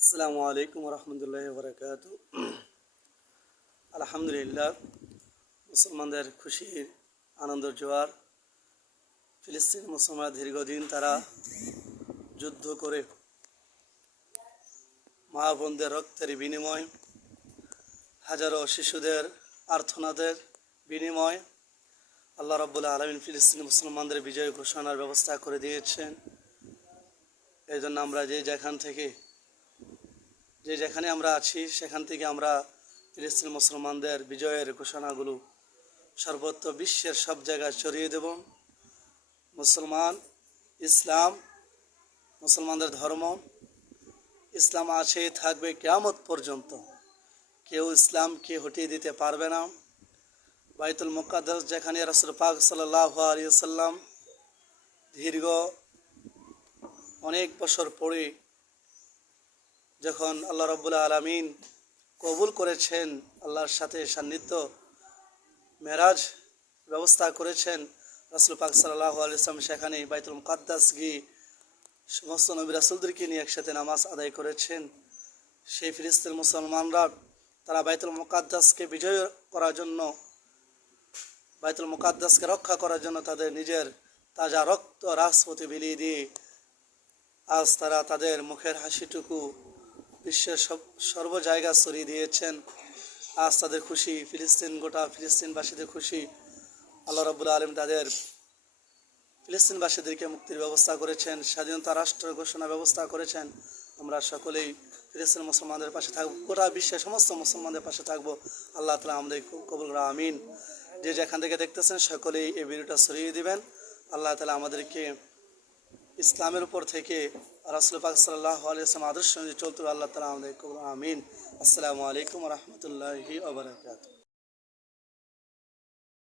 আসসালামু আলাইকুম রহমতুল্লাহ বরকাত। আলহামদুলিল্লাহ, মুসলমানদের খুশির আনন্দের জোয়ার। ফিলিস্তিন মুসলমান দীর্ঘদিন তারা যুদ্ধ করে মা বোনদের রক্তের বিনিময়, হাজারো শিশুদের আর্তনাদের বিনিময় আল্লাহ রাব্বুল আলামিন ফিলিস্তিনি মুসলমানদের বিজয় ঘোষণার ব্যবস্থা করে দিয়েছেন। এই জন্য আমরা যেখানে আমরা আছি সেখান থেকে আমরা ফিলিস্তিন মুসলমানদের বিজয়ের ঘোষণাগুলো সর্বত্র বিশ্বের সব জায়গায় ছড়িয়ে দেব। ইসলাম, মুসলমানদের ধর্ম, ইসলাম আছে, থাকবে কিয়ামত পর্যন্ত। কেউ ইসলামকে হটিয়ে দিতে পারবে না। বাইতুল মুকাদ্দাস, যেখানে রাসূল পাক সাল্লাল্লাহু আলাইহি ওয়াসাল্লাম দীর্ঘ অনেক বছর পরে যখন আল্লাহ রাব্বুল আলামিন কবুল করেছেন, আল্লাহর সাথে সান্নিধ্য মেরাজ ব্যবস্থা করেছেন, রাসূল পাক সাল্লাল্লাহু আলাইহি ওয়াসাল্লাম সেখানে বাইতুল মুকাদ্দাস গিয়ে সমস্ত নবী রাসূলদেরকে নিয়ে একসাথে নামাজ আদায় করেছেন। সেই ফিলিস্তিন মুসলমানরা তারা বাইতুল মুকাদ্দাসকে বিজয় করার জন্য, বাইতুল মুকাদ্দাসকে রক্ষা করার জন্য তাদের নিজের তাজা রক্ত রাজপথে বিলিয়ে দিয়ে আজ তারা তাদের মুখের হাসিটুকু বিশ্বের সর্ব জায়গা ছড়িয়ে দিয়েছেন। আজ তাদের খুশি, গোটা ফিলিস্তিনবাসীদের খুশি। আল্লাহ রাব্বুল আলামিন তাদের ফিলিস্তিনবাসীদেরকে মুক্তির ব্যবস্থা করেছেন, স্বাধীনতা রাষ্ট্র ঘোষণা ব্যবস্থা করেছেন। আমরা সকলেই ফিলিস্তিন মুসলমানদের পাশে থাকবো, গোটা বিশ্বের সমস্ত মুসলমানদের পাশে থাকবো। আল্লাহ তাআলা আমাদের কবুল করেন, আমিন। যে যেখান থেকে দেখতেছেন সকলেই এই ভিডিওটা ছড়িয়ে দিবেন। আল্লাহ তাআলা আমাদেরকে ইসলামের উপর থেকে রাসূল পাক সাল্লাল্লাহু আলাইহি ওয়াসাল্লাম আদর্শ অনুযায়ী চলতে আল্লাহ তাআলা আমাদের কবুল করেন, আমিন। আসসালামু আলাইকুম ওয়া রাহমাতুল্লাহি ওয়া বারাকাতুহু।